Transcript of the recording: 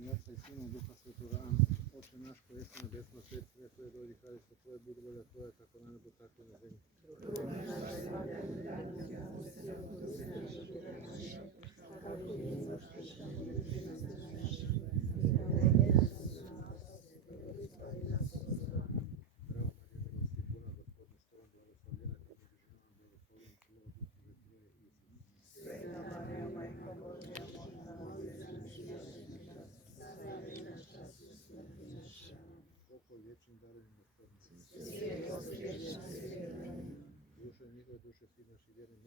ime Otca i Sina i Duha Svetoga. Amen. Oče naš koji jesi na nebesima, svet Tvoje, dođi kraljestvo Tvoje, budi volja Tvoja, kako na nebu, tako i na zemlji. Vječnim darovima gospodine. Duše njihove, duše svih naših vjernih